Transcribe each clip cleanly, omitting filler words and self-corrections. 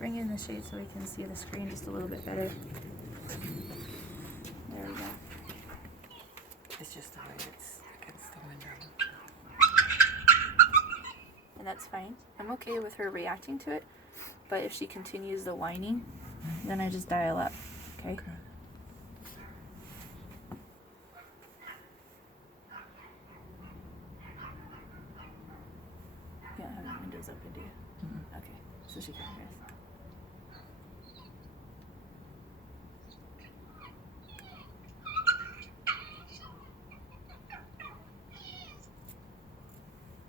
bring in the shade so we can see the screen just a little bit better. There we go. It's just the way it's against the window. And that's fine. I'm okay with her reacting to it, but if she continues the whining, then I just dial up, okay? You don't have the windows open, do you? Mm-hmm. Okay, so she can hear us.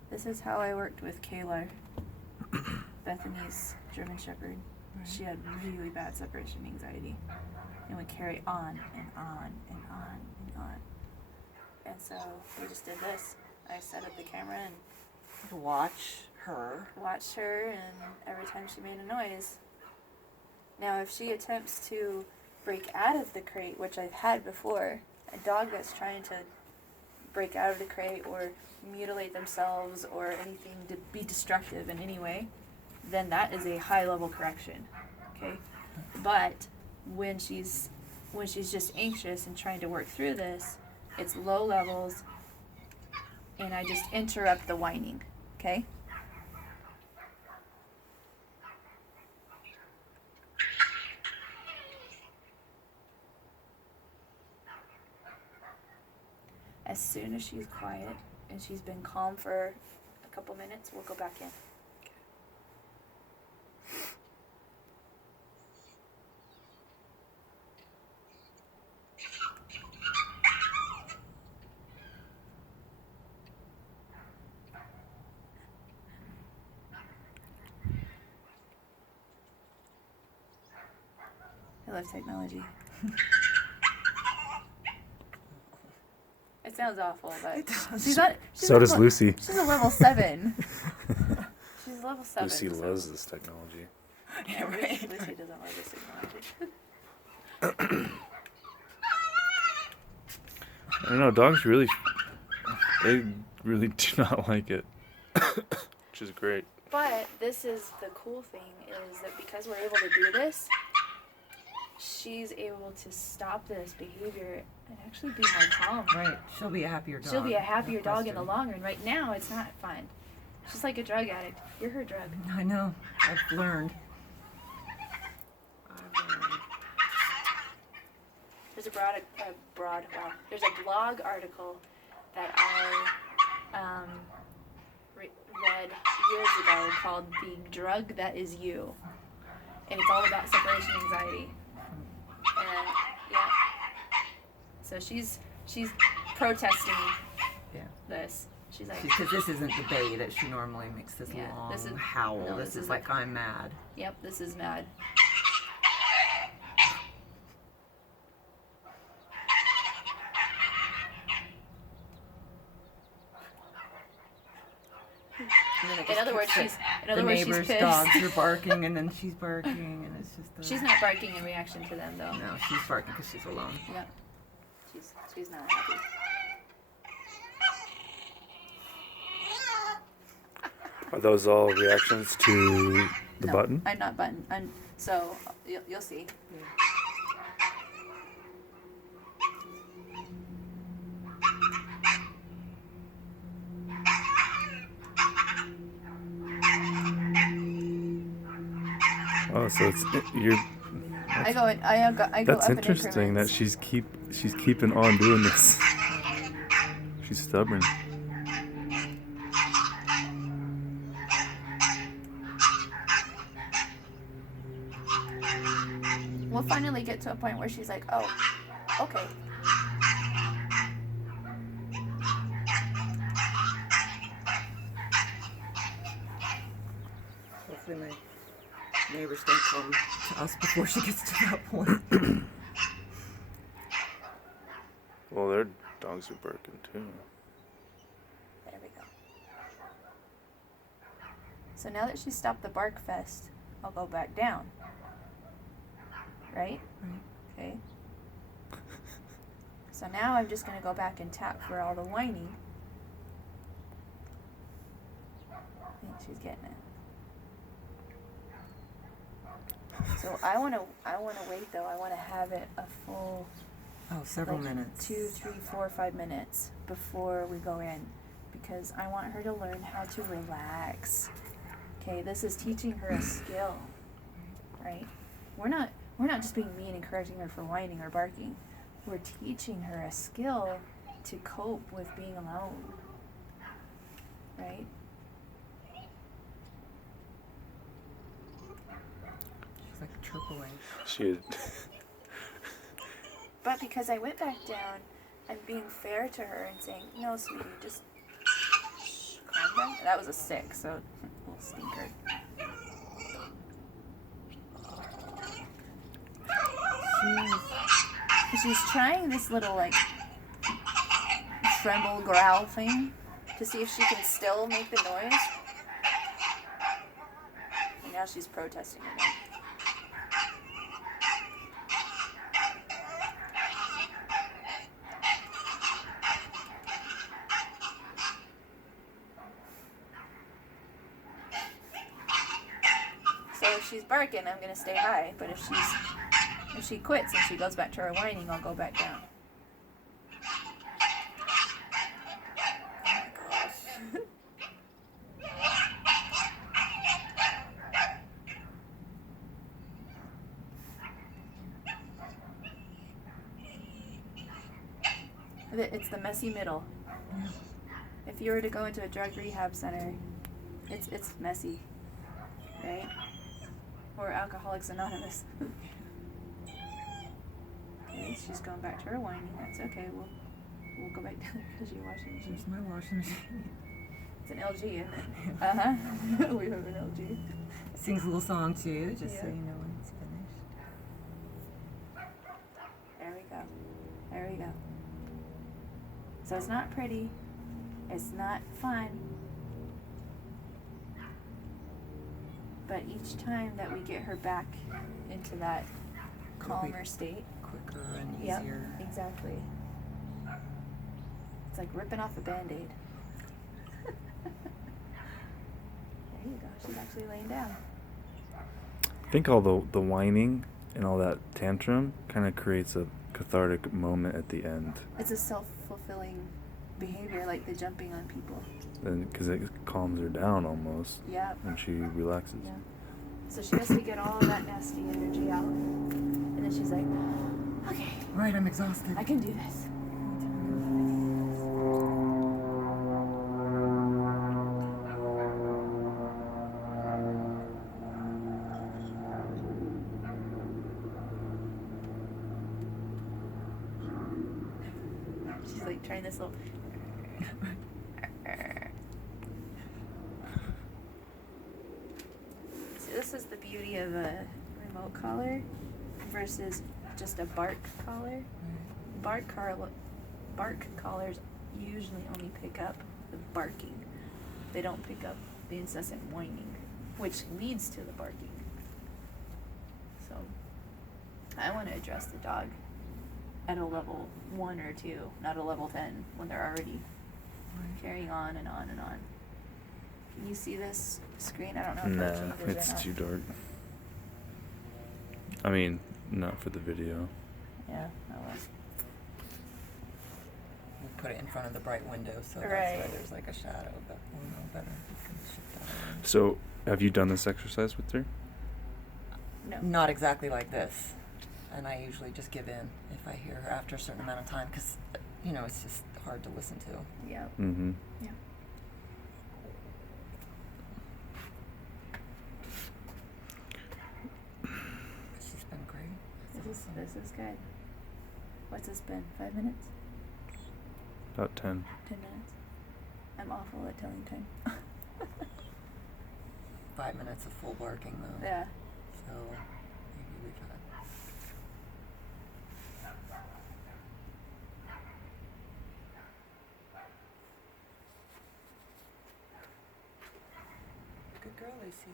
This is how I worked with Kayla, Bethany's German Shepherd. Right. She had really bad separation anxiety and would carry on and on and on and on. And so we just did this. I set up the camera and Watched her, and every time she made a noise. Now if she attempts to break out of the crate, which I've had before, a dog that's trying to break out of the crate or mutilate themselves or anything to be destructive in any way, then that is a high level correction, okay? But when she's just anxious and trying to work through this, it's low levels, and I just interrupt the whining, okay? As soon as she's quiet and she's been calm for a couple minutes, we'll go back in. I love technology. It sounds awful, but It does. she's not. So does Lucy. She's a level 7. She's a level 7. Lucy so- loves this technology. Yeah, right. Lucy doesn't love this technology. I don't know, dogs really do not like it. Which is great. But this is the cool thing, is that because we're able to do this, she's able to stop this behavior and actually be more calm. right? She'll be a happier dog. She'll be a happier no dog in the question. long run. Right now, it's not fun. She's like a drug addict. You're her drug. I know. I've learned. There's there's a blog article that I read years ago called "The Drug That Is You," and it's all about separation anxiety. And yeah, so she's protesting Yeah. this. She's like, Because this isn't the bay that she normally makes this Yeah, long this is- howl. no, this is like I'm mad. "Yep, this is mad." And then it In just other words, keeps she's the she's neighbor's pissed. dogs are barking, and then she's barking, and it's just. She's not barking in reaction to them, though. No, she's barking because she's alone. Yep. She's not happy. Are those all reactions to the No, button? I'm not button. So you'll see. Oh, so it's you're. I go That's up in interesting that increments. she's keeping on doing this. She's stubborn. We'll finally get to a point where she's like, "Oh, okay." Hopefully my neighbors don't come to us before she gets to that point. Well, their dogs are barking too. There we go. So now that she's stopped the bark fest, I'll go back down. Right? Okay. So now I'm just going to go back and tap for all the whining. I think she's getting it. So I wanna wait though. I wanna have it a full Several like minutes. 2, 3, 4, 5 minutes before we go in, because I want her to learn how to relax. Okay, this is teaching her a skill, right? We're not just being mean, encouraging her for whining or barking. We're teaching her a skill to cope with being alone, right? She's like chirp away. She had, But because I went back down, I'm being fair to her and saying, no, sweetie, just calm down. That was a 6, so a little stinker. She's trying this little, like, tremble growl thing to see if she can still make the noise. And now she's protesting again. So if she's barking, I'm gonna stay high. But if she quits and she goes back to her whining, I'll go back down. It's the messy middle. If you were to go into a drug rehab center, it's messy, right? Or Alcoholics Anonymous. Okay, she's going back to her whining. That's okay. We'll go back down because you're washing machine. Here's my washing machine. It's an LG, isn't it? Uh-huh. We have an LG. Sings a little song too, just so Yeah. you know when it's finished. There we go. There we go. So it's not pretty. It's not fun. But each time that we get her back into that calmer state. Quicker and Yep, easier. exactly. It's like ripping off a Band-Aid. There you go. She's actually laying down. I think all the whining and all that tantrum kind of creates a cathartic moment at the end, It's a self-fulfilling behavior, like the jumping on people. and because it calms her down almost, Yeah. and she relaxes. Yeah. So she has to get all of that nasty energy out. And then she's like, okay, Right, I'm exhausted. I can do this. She's like trying this little. So this is the beauty of a remote collar versus just a bark collar. Bark collars usually only pick up the barking. They don't pick up the incessant whining, which leads to the barking. So I want to address the dog at a level 1 or 2, not a level 10, when they're already carrying on and on and on. Can you see this screen? I don't know if that Nah, changes it's or not. too dark. I mean, not for the video. Yeah, oh well. We put it in front of the bright window, so that's Right. why there's like a shadow, but we'll know better. We can shift that around. So, have you done this exercise with her? No. Not exactly like this. And I usually just give in if I hear her after a certain amount of time because, you know, it's just hard to listen to. Yeah. Mm-hmm. Yeah. She's been great. That's awesome. This is good. What's this been? 5 minutes? About 10. 10 minutes? I'm awful at telling time. 5 minutes of full barking though. Yeah. So maybe we've had. Good girl, Lacey.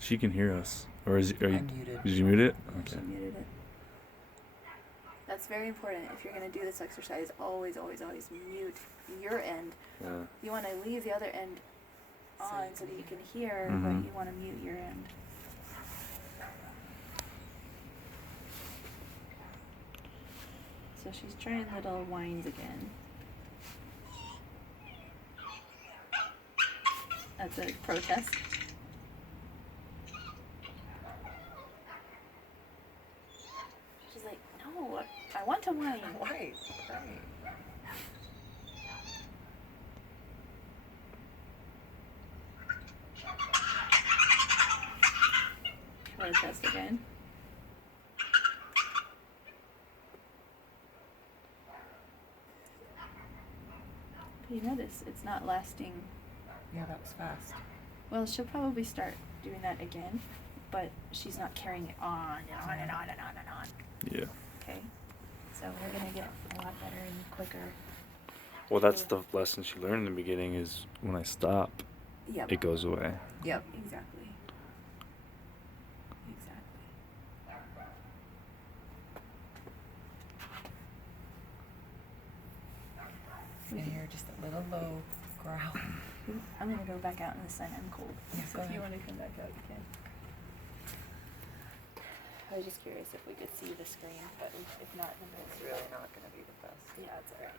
She can hear us. Or are you? I'm muted. Did you mute it? She Okay. muted it. That's very important. If you're going to do this exercise, always, always, always mute your end. Yeah. You want to leave the other end So on you so can that you hear. can hear, Mhm. but you want to mute your end. So she's trying little whines again. That's a protest. She's like, no, I want to whine. Right. Protest again. But you notice it's not lasting. Yeah, that was fast. Well, she'll probably start doing that again, but she's not carrying it on and on and on and on and on. Yeah. Okay? So we're gonna get a lot better and quicker. Well, that's the lesson she learned in the beginning is when I stop, Yep. it goes away. Yep. Exactly. Exactly. You can hear just a little low growl. I'm gonna go back out in the sun. I'm cold. Yeah, So go if you ahead. want to come back out, you can. I was just curious if we could see the screen, but if not, then It's really not going to be the best. yeah, it's alright.